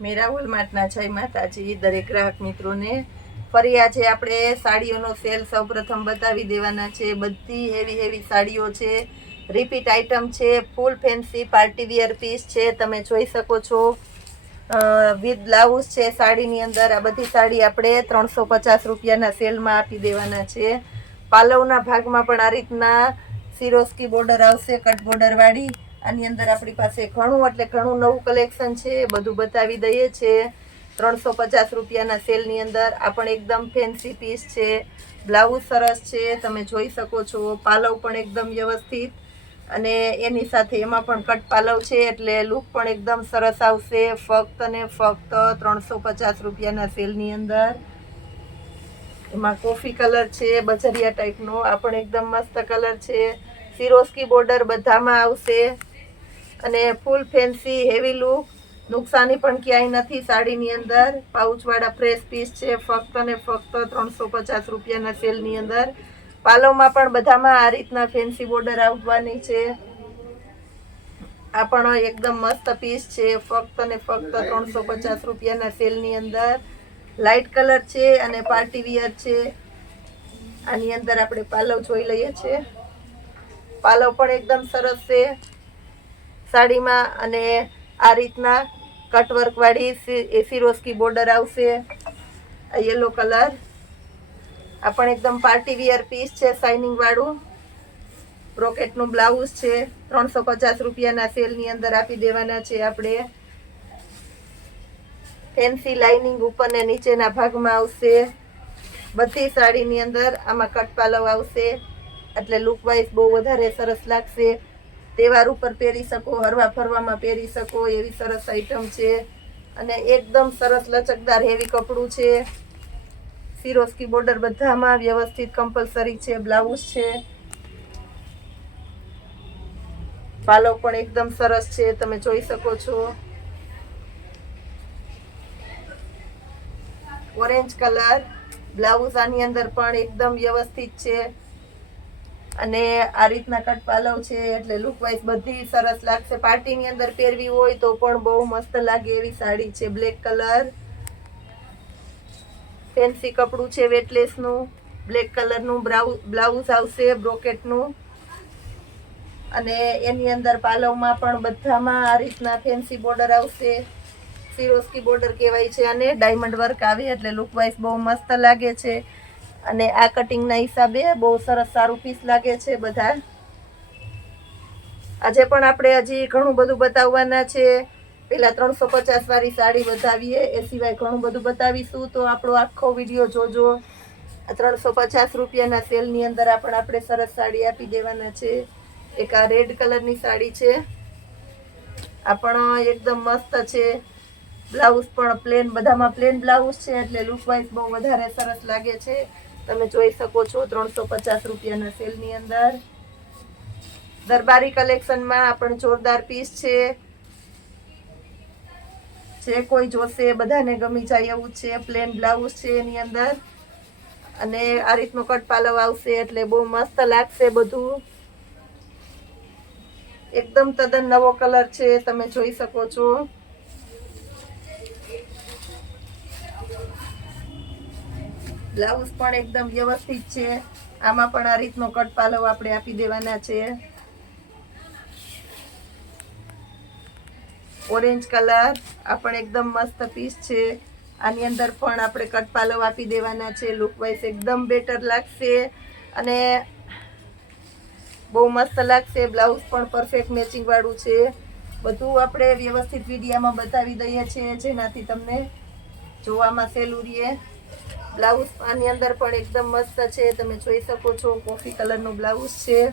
મેરા વોલમાર્ટના જય માતાજી દરેક ગ્રાહક મિત્રોને ફરી આજે આપણે સાડીઓનો સેલ સૌપ્રથમ બતાવી દેવાના છે। બધી હેવી સાડીઓ છે, રિપીટ આઇટમ છે, ફૂલ ફેન્સી પાર્ટી વિયર પીસ છે, તમે જોઈ શકો છો। વિથ બ્લાઉઝ છે સાડીની અંદર। આ બધી સાડી આપણે 350 રૂપિયાના સેલમાં આપી દેવાના છે। પાલવના ભાગમાં પણ આ રીતના સિરોસ્કી બોર્ડર આવશે, કટ બોર્ડર વાળી। આની અંદર આપણી પાસે ઘણું એટલે ઘણું નવું કલેક્શન છે, બધું બતાવી દઈએ છીએ 350 રૂપિયાના સેલની અંદર। આ પણ એકદમ ફેન્સી પીસ છે, બ્લાઉઝ સરસ છે, તમે જોઈ શકો છો। પાલવ પણ એકદમ વ્યવસ્થિત અને એની સાથે એમાં પણ કટ પાલવ છે એટલે લુક પણ એકદમ સરસ આવશે। ફક્ત ને ફક્ત 350 રૂપિયાના સેલની અંદર। એમાં કોફી કલર છે, બજરિયા ટાઈપનો, આ પણ એકદમ મસ્ત કલર છે। સિરોસ્કી બોર્ડર બધામાં આવશે અને ફૂલ ફેન્સી હેવી લુક, નુકસાની પણ ક્યાંય નથી સાડીની અંદર। પાઉચવાળા ફ્રેશ પીસ છે, ફક્ત ને ફક્ત 350 રૂપિયાના સેલની અંદર। પાલવમાં પણ બધામાં આ રીતના ફેન્સી બોર્ડર આવવાની છે। આ પણ એકદમ મસ્ત પીસ છે, ફક્ત ને ફક્ત 350 રૂપિયાના સેલની અંદર। લાઇટ કલર છે અને પાર્ટી વિયર છે। આની અંદર આપણે પાલવ જોઈ લઈએ છીએ। પાલવ પણ એકદમ સરસ છે સાડીમાં અને આ રીતના કટવર્ક વાળી સિરોસ્કી બોર્ડર આવશે। યલો કલર, આ પણ એકદમ પાર્ટી વિયર પીસ છે શાઇનિંગ વાળું। બ્રોકેટનું બ્લાઉઝ છે, 350 રૂપિયાના સેલની અંદર આપી દેવાના છે આપણે। ફેન્સી લાઇનિંગ ઉપર ને નીચેના ભાગમાં આવશે બધી સાડીની અંદર। આમાં કટ પાલવ આવશે એટલે લુક વાઇઝ બહુ વધારે સરસ લાગશે। તહેવાર ઉપર પહેરી શકો, હરવા ફરવામાં પહેરી શકો એવી સરસ આઈટમ છે અને એકદમ સરસ લચકદાર હેવી કપડું છે। સિરોસ્કી બોર્ડર બધામાં વ્યવસ્થિત કમ્પલસરી છે। બ્લાઉઝ છે, પાલવ પણ એકદમ સરસ છે, તમે જોઈ શકો છો। ઓરેન્જ કલર, બ્લાઉઝ આની અંદર પણ એકદમ વ્યવસ્થિત છે અને આ રીતના કટ પાલવ છે એટલે લુક વાઇઝ બધી સરસ લાગશે। પાર્ટીની અંદર પહેરવી હોય તો પણ બહુ મસ્ત લાગે એવી સાડી છે। બ્લેક કલર, ફેન્સી કપડું છે વેટલેસનું। બ્લેક કલરનું બ્લાઉઝ આવશે બ્રોકેટનું અને એની અંદર પાલવમાં પણ બધામાં આ રીતના ફેન્સી બોર્ડર આવશે। સિરોસ્કી બોર્ડર કહેવાય છે અને ડાયમંડ વર્ક આવે એટલે લુક વાઇઝ બહુ મસ્ત લાગે છે અને આ કટિંગના હિસાબે બહુ સરસ સારું પીસ લાગે છે બધા। આજે પણ આપણે હજી ઘણું બધું બતાવવાના છે। પેલા 350 વાળી સાડી બતાવીએ, એ સિવાય ઘણું બધું બતાવીશું, તો આપણો આખો વિડીયો જોજો। 350 રૂપિયાના સેલની અંદર આપણે સરસ સાડી આપી દેવાના છે। એક આ રેડ કલરની સાડી છે, આ પણ એકદમ મસ્ત છે। બ્લાઉઝ પણ પ્લેન, બધામાં પ્લેન બ્લાઉઝ છે એટલે લુક વાઇઝ બહુ વધારે સરસ લાગે છે, તમે જોઈ શકો છો 350 રૂપિયાના સેલની અંદર। દરબારી કલેક્શનમાં આ પણ જોરદાર પીસ છે, જે કોઈ જોશે બધાને ગમી જાય એવું છે। પ્લેન બ્લાઉઝ છે એની અંદર અને આ રીતનો કટ પાલવ આવશે એટલે બહુ મસ્ત લાગશે બધું। એકદમ તદ્દન નવો કલર છે, તમે જોઈ શકો છો। બ્લાઉઝ પણ એકદમ વ્યવસ્થિત છે, આમાં પણ આ રીતનો કટ પાલવ આપણે આપી દેવાના છે। ઓરેન્જ કલર, આ પણ એકદમ મસ્ત પીસ છે, આની અંદર પણ આપણે કટ પાલવ આપી દેવાના છે। લુક વાઇઝ એકદમ બેટર લાગશે અને બહુ મસ્ત લાગશે। બ્લાઉઝ પણ પરફેક્ટ મેચિંગ વાળું છે, બધું આપણે વ્યવસ્થિત વિડીયામાં બતાવી દઈએ છીએ જેનાથી તમને જોવામાં સહેલું રહે। બ્લાઉઝ આની અંદર પણ એકદમ મસ્ત છે, તમે જોઈ શકો છો। કોફી કલરનું બ્લાઉઝ છે,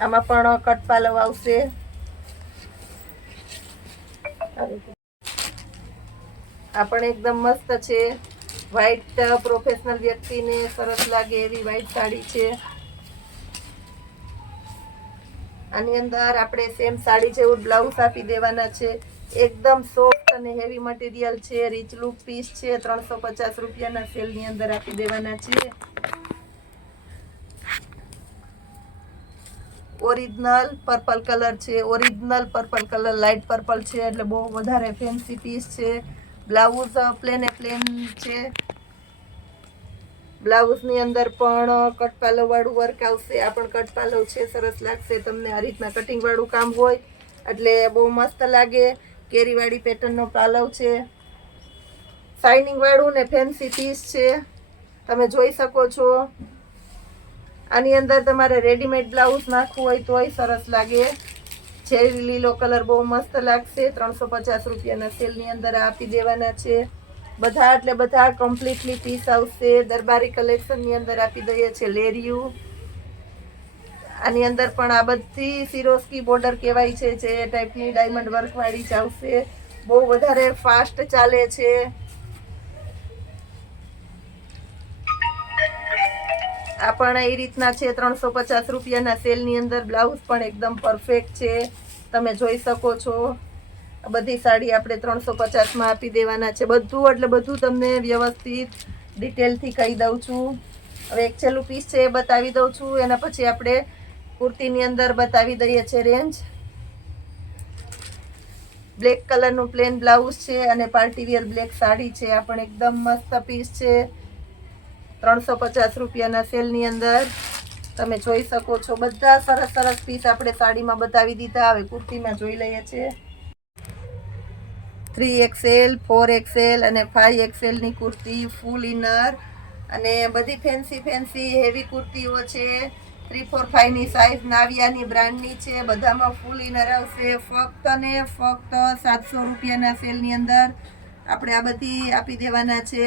આમાં પણ કટ પાલવ આવશે। આ પણ એકદમ મસ્ત છે, વ્હાઈટ પ્રોફેશનલ વ્યક્તિને સરસ લાગે એવી વ્હાઈટ સાડી છે। આની અંદર આપણે સેમ સાડી જેવું બ્લાઉઝ આપી દેવાના છે। એકદમ સોફ્ટ અને હેવી મટીરિયલ છે, રીચ લુક પીસ છે, 350 રૂપિયાના સેલની અંદર આપી દેવાના છે। ઓરિજિનલ પર્પલ કલર છે, original purple colour light purple છે, એટલે બહુ વધારે ફેન્સી પીસ છે. બ્લાઉઝ પ્લેન છે. બ્લાઉઝની અંદર પણ કટપાલવ વાળું વર્ક આવશે. આ પણ કટપાલવ છે, સરસ લાગશે તમને. આ રીતના કટિંગ વાળું કામ હોય એટલે બહુ મસ્ત લાગે. કેરીવાળી પેટર્નનો પાલવ છે, શાઇનિંગ વાળું ને ફેન્સી પીસ છે, તમે જોઈ શકો છો. આની અંદર તમારે રેડીમેડ બ્લાઉઝ નાખવું હોય તોય સરસ લાગે. ચેરી લીલો કલર બહુ મસ્ત લાગશે. 350 રૂપિયાના સેલની અંદર આપી દેવાના છે. બધા એટલે બધા કમ્પ્લીટલી પીસ આવશે. દરબારી કલેક્શનની અંદર આપી દઈએ છે લેરિયું. આની અંદર પણ આ બધી સિરોસ્કી બોર્ડર કહેવાય છે, જે ટાઈપની ડાયમંડ વર્ક વાળી જ આવશે. બહુ વધારે ફાસ્ટ ચાલે છે. આ પણ એ રીતના છે 350 રૂપિયાના સેલની અંદર. બ્લાઉઝ પણ એકદમ પરફેક્ટ છે, તમે જોઈ શકો છો. બધી સાડી આપણે 350માં આપી દેવાના છે. બધું એટલે બધું તમને વ્યવસ્થિત ડિટેલથી કહી દઉં છું. હવે એક છેલ્લું પીસ છે એ બતાવી દઉં છું. એના પછી આપણે કુર્તીની અંદર બતાવી દઈએ છીએ રેન્જ. બ્લેક કલરનું પ્લેન બ્લાઉઝ છે અને પાર્ટીવિયર બ્લેક સાડી છે. આ પણ એકદમ મસ્ત પીસ છે. 350 રૂપિયાના સેલની અંદર તમે જોઈ શકો છો. બધા સરસ સરસ પીસ આપણે સાડીમાં બતાવી દીધા. હવે કુર્તીમાં જોઈ લઈએ છીએ. 3XL 4XL અને 5XL ની કુર્તી, ફૂલ ઇનર અને બધી ફેન્સી હેવી કુર્તીઓ છે. 3, 4, 5 ની સાઈઝ નાવિયાની બ્રાન્ડની છે. બધામાં ફૂલ ઇનર આવશે. ફક્ત ને ફક્ત 700 રૂપિયાના સેલની અંદર આપણે આ બધી આપી દેવાના છે.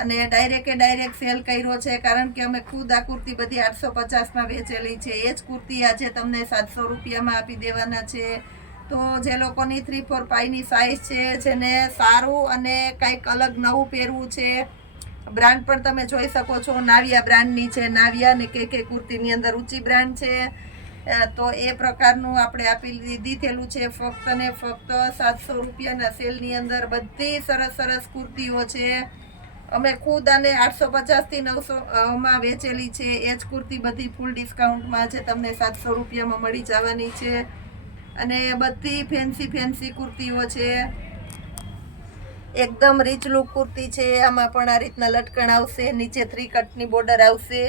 અને ડાયરેક્ટ સેલ કર્યો છે, કારણ કે અમે ખુદ આ કુર્તી બધી 850માં વેચેલી છે. એ જ કુર્તી આજે તમને 700 રૂપિયામાં આપી દેવાના છે. તો જે લોકોની 3, 4, 5 ની સાઈઝ છે, જેને સારું અને કંઈક અલગ નવું પહેરવું છે, બ્રાન્ડ પણ તમે જોઈ શકો છો. નાવિયા બ્રાન્ડની છે. નાવિયા ને કે કુર્તીની અંદર ઊંચી બ્રાન્ડ છે. તો એ પ્રકારનું આપણે આપી દીધેલું છે. ફક્ત ને ફક્ત 700 રૂપિયાના સેલની અંદર બધી સરસ સરસ કુર્તીઓ છે. અમે ખુદ આને 850થી 900માં વેચેલી છે. એ જ કુર્તી બધી ફૂલ ડિસ્કાઉન્ટમાં છે, તમને 700 રૂપિયામાં મળી જવાની છે. અને બધી ફેન્સી કુર્તીઓ છે. એકદમ રીચ લુક કુર્તી છે. આમાં પણ આ રીતના લટકણ આવશે, નીચે 3 કટની બોર્ડર આવશે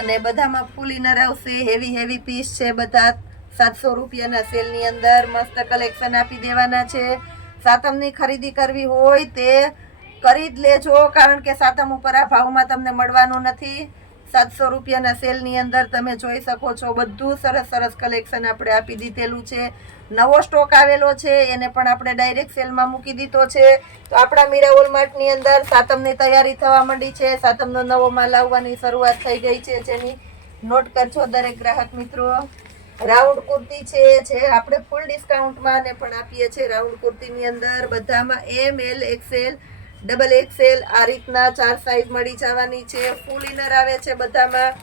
અને બધામાં ફૂલ ઇનર આવશે. હેવી પીસ છે. બધા 700 રૂપિયાના સેલની અંદર મસ્ત કલેક્શન આપી દેવાના છે. સાતમની ખરીદી કરવી હોય તે કરી જ લેજો, કારણ કે સાતમ ઉપર આ ભાવમાં તમને મળવાનું નથી. 700 રૂપિયાના સેલની અંદર તમે જોઈ શકો છો. બધું સરસ કલેક્શન આપણે આપી દીધેલું છે. નવો સ્ટોક આવેલો છે, એને પણ આપણે ડાયરેક્ટ સેલમાં મૂકી દીધો છે. તો આપણા મીરા હોલમાર્ટની અંદર સાતમની તૈયારી થવા માંડી છે. સાતમનો નવો માલ આવવાની શરૂઆત થઈ ગઈ છે, જેની નોટ કરજો દરેક ગ્રાહક મિત્રો. રાઉન્ડ કુર્તી છે, જે આપણે ફૂલ ડિસ્કાઉન્ટમાં ને પણ આપીએ છીએ. રાઉન્ડ કુર્તીની અંદર બધામાં ML XL XXL આ રીતના 4 સાઈઝ મળી જવાની છે. ફૂલ ઇનર આવે છે બધામાં.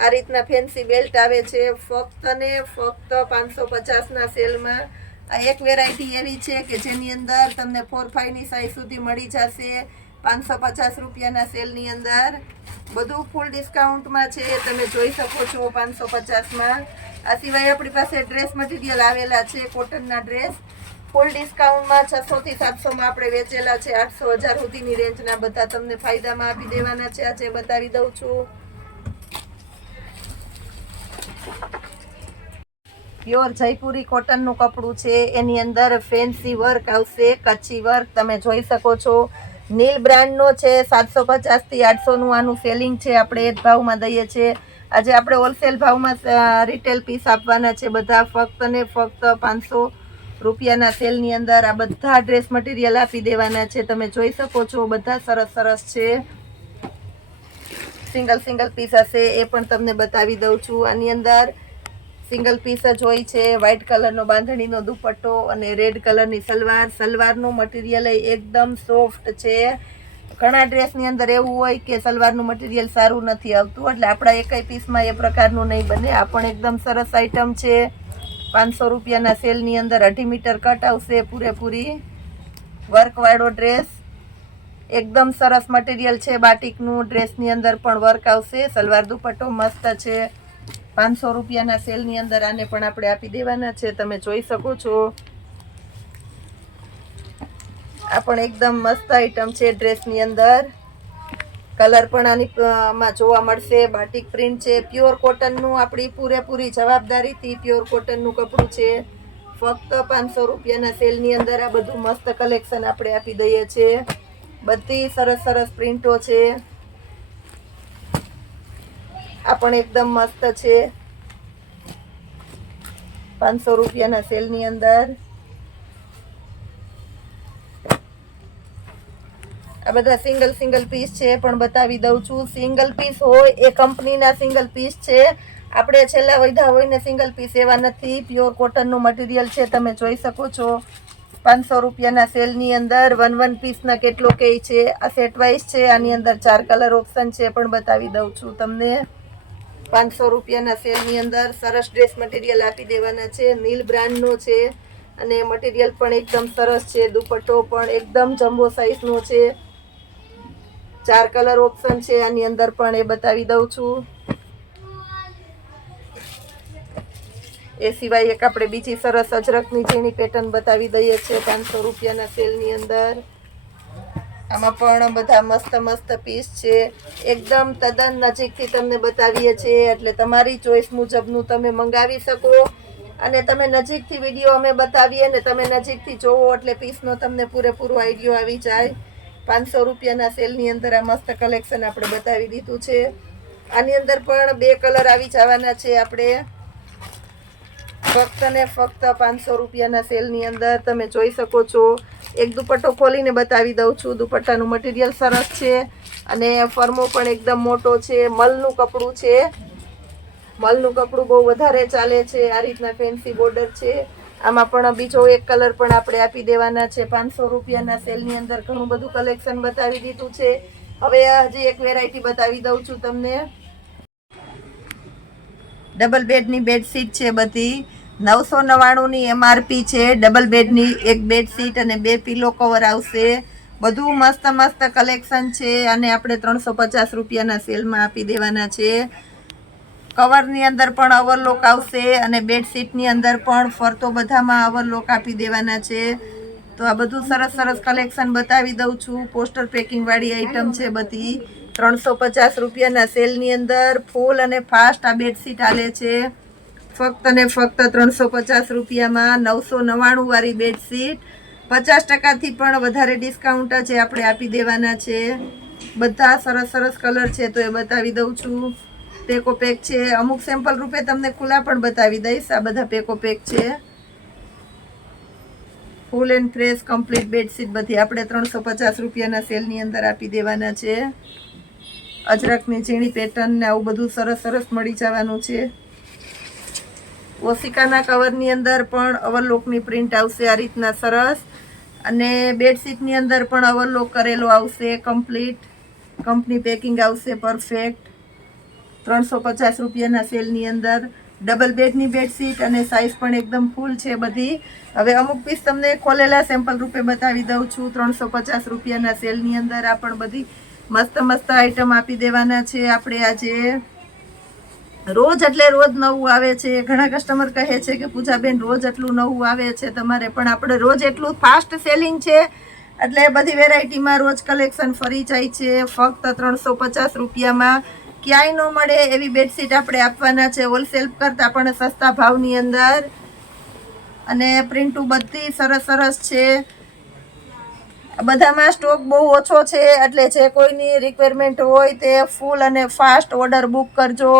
આ રીતના ફેન્સી બેલ્ટ આવે છે. ફક્ત ને ફક્ત 550ના સેલમાં. આ એક વેરાયટી એવી છે કે જેની અંદર તમને 4, 5 ની સાઈઝ સુધી મળી જશે 550 રૂપિયાના સેલની અંદર. બધું ફૂલ ડિસ્કાઉન્ટમાં છે, તમે જોઈ શકો છો 550માં. આ સિવાય આપણી પાસે ડ્રેસ મટીરિયલ આવેલા છે, કોટનના ડ્રેસ ફૂલ ડિસ્કાઉન્ટમાં 600 થી 700માં આપણે વેચેલા છે. 800, 1000 સુધીની રેન્જના બધા તમને ફાયદામાં આપી દેવાના છે. આજે બતાવી દઉં છું. પ્યોર જયપુરી કોટનનું કપડું છે. એની અંદર ફેન્સી વર્ક આવશે, કચ્છી વર્ક તમે જોઈ શકો છો. નીલ બ્રાન્ડનો છે. 750 થી 800નું આનું સેલિંગ છે. આપણે એ જ ભાવમાં દઈએ છીએ. આજે આપણે હોલસેલ ભાવમાં રિટેલ પીસ આપવાના છે. બધા ફક્ત ને ફક્ત 500 રૂપિયાના સેલની અંદર આ બધા ડ્રેસ મટીરિયલ આપી દેવાના છે. તમે જોઈ શકો છો. બધા સરસ છે. સિંગલ પીસ હશે, એ પણ તમને બતાવી દઉં છું. આની અંદર સિંગલ પીસ જ હોય છે. વ્હાઇટ કલરનો બાંધણીનો દુપટ્ટો અને રેડ કલરની સલવાર. સલવારનું મટીરિયલ એકદમ સોફ્ટ છે. ઘણા ડ્રેસની અંદર એવું હોય કે સલવારનું મટીરિયલ સારું નથી આવતું, એટલે આપણા એકય પીસમાં એ પ્રકારનું નહીં બને. આ પણ એકદમ સરસ આઈટમ છે. 500 રૂપિયાના સેલની અંદર 2.5 મીટર કટ આવશે. પૂરેપૂરી વર્કવાળો ડ્રેસ. એકદમ સરસ મટીરિયલ છે. બાટિકનું ડ્રેસની અંદર પણ વર્ક આવશે. સલવાર દુપટ્ટો મસ્ત છે. 500 રૂપિયાના સેલની અંદર આને પણ આપણે આપી દેવાના છે. તમે જોઈ શકો છો આ પણ એકદમ મસ્ત આઈટમ છે. ડ્રેસની અંદર કલર પણ આમાં જોવા મળશે. બાટિક પ્રિન્ટ છે, પ્યોર કોટનનું, આપણી પૂરેપૂરી જવાબદારીથી પ્યોર કોટનનું કપડું છે. ફક્ત 500 રૂપિયાના સેલની અંદર આ બધું મસ્ત કલેક્શન આપણે આપી દઈએ છીએ. બધી સરસ સરસ પ્રિન્ટો છે. આ પણ એકદમ મસ્ત છે. 500 રૂપિયાના સેલની અંદર આ બધા સિંગલ પીસ છે પણ બતાવી દઉં છું. સિંગલ પીસ હોય એ કંપનીના સિંગલ પીસ છે. આપણે છેલ્લા વધ્યા હોય ને સિંગલ પીસ એવા નથી. પ્યોર કોટનનું મટીરિયલ છે. તમે જોઈ શકો છો 500 રૂપિયાના સેલની અંદર વન પીસના કેટલો કે છે. આ સેટ વાઇઝ છે. આની અંદર 4 કલર ઓપ્શન છે પણ બતાવી દઉં છું તમને. 500 રૂપિયાના સેલની અંદર સરસ ડ્રેસ મટીરિયલ આપી દેવાના છે. નીલ બ્રાન્ડનો છે અને મટીરિયલ પણ એકદમ સરસ છે. દુપટ્ટો પણ એકદમ જમ્બો સાઇઝનો છે. 4 કલર ઓપ્શન છે આની અંદર પણ એ બતાવી દઉં છું. એ સિવાય એક આપણે બીજી સરસ અજરકની ઝીણી પેટર્ન બતાવી દઈએ છીએ 500 રૂપિયાના સેલની અંદર. આમાં પણ બધા મસ્ત પીસ છે. એકદમ તદ્દન નજીકથી તમને બતાવીએ છીએ એટલે તમારી ચોઈસ મુજબનું તમે મંગાવી શકો. અને તમે નજીકથી વિડીયો અમે બતાવીએ ને તમે નજીકથી જોવો એટલે પીસનો તમને પૂરેપૂરો આઈડિયો આવી જાય. 500 રૂપિયાના સેલની અંદર આ મસ્ત કલેક્શન આપણે બતાવી દીધું છે. આની અંદર પણ 2 કલર આવી જવાના છે. આપણે ફક્ત ને ફક્ત 500 રૂપિયાના સેલની અંદર તમે જોઈ શકો છો. એક દુપટ્ટો ખોલીને બતાવી દઉં છું. દુપટ્ટાનું મટીરિયલ સરસ છે અને ફર્મો પણ એકદમ મોટો છે. મલનું કપડું છે. મલનું કપડું બહુ વધારે ચાલે છે. આ રીતના ફેન્સી બોર્ડર છે. આમાં પણ બીજો એક કલર પણ આપણે આપી દેવાના છે. 500 રૂપિયાના સેલની અંદર ઘણું બધું કલેક્શન બતાવી દીધું છે. હવે હજી એક વેરાયટી બતાવી દઉં છું તમને. ડબલ બેડની બેડશીટ છે. બધી 999ની MRP છે. ડબલ બેડની એક બેડશીટ અને 2 પિલો કવર આવશે. બધું મસ્ત કલેક્શન છે અને આપણે 350 રૂપિયાના સેલમાં આપી દેવાના છે. કવરની અંદર પણ ઓવરલોક આવશે અને બેડશીટની અંદર પણ ફરતો બધામાં ઓવરલોક આપી દેવાના છે. તો આ બધું સરસ કલેક્શન બતાવી દઉં છું. પોસ્ટર પેકિંગ વાળી આઈટમ છે. બધી 350 રૂપિયાના સેલની અંદર ફૂલ અને ફાસ્ટ આ બેડશીટ આલે છે. ફક્ત ને ફક્ત 350 રૂપિયામાં 999 વાળી બેડશીટ 50%થી પણ વધારે ડિસ્કાઉન્ટ છે આપણે આપી દેવાના છે. બધા સરસ કલર છે તો એ બતાવી દઉં છું. પેકો પેક છે. અમુક સેમ્પલ રૂપે તમને ખુલ્લા પણ બતાવી દઈશ. આ બધા પેકો પેક છે. Full and fresh complete bedsheet બધી આપણે 350 રૂપિયાના સેલની અંદર આપી દેવાના છે. અજરકની ઝીણી પેટર્ન ને આવું બધું સરસ મળી જવાનું છે. ઓશિકાના કવરની અંદર પણ ઓવરલોકની પ્રિન્ટ આવશે આ રીતના સરસ. અને બેડશીટની અંદર પણ ઓવરલોક કરેલો આવશે. કમ્પ્લીટ કંપની પેકિંગ આવશે પરફેક્ટ. 350 રૂપિયાના સેલની અંદર ડબલ બેડની બેડશીટ અને સાઇઝ પણ એકદમ ફૂલ છે બધી. હવે અમુક પીસ તમને ખોલેલા સેમ્પલ રૂપે બતાવી દઉં છું. 350 રૂપિયાના સેલની અંદર આ પણ બધી મસ્ત આઈટમ આપી દેવાના છે આપણે આજે. રોજ એટલે રોજ નવું આવે છે. ઘણા કસ્ટમર કહે છે કે પૂજાબેન રોજ એટલું નવું આવે છે તમારે, પણ આપણે રોજ એટલું ફાસ્ટ સેલિંગ છે એટલે બધી વેરાયટીમાં રોજ કલેક્શન ફરી જાય છે. ફક્ત 350 રૂપિયામાં ક્યાંય ન મળે એવી બેડશીટ આપણે આપવાના છે. હોલસેલ કરતાં પણ સસ્તા ભાવની અંદર. અને પ્રિન્ટુ બધી સરસ છે. બધામાં સ્ટોક બહુ ઓછો છે એટલે જે કોઈની રિક્વાયરમેન્ટ હોય તે ફૂલ અને ફાસ્ટ ઓર્ડર બુક કરજો.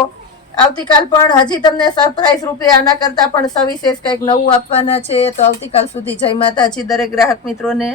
આવતીકાલ પણ હજી તમને સરપ્રાઈઝ રૂપે આના કરતાં પણ સવિશેષ કંઈક નવું આપવાના છે. તો આવતીકાલ સુધી જય માતાજી દરેક ગ્રાહક મિત્રોને.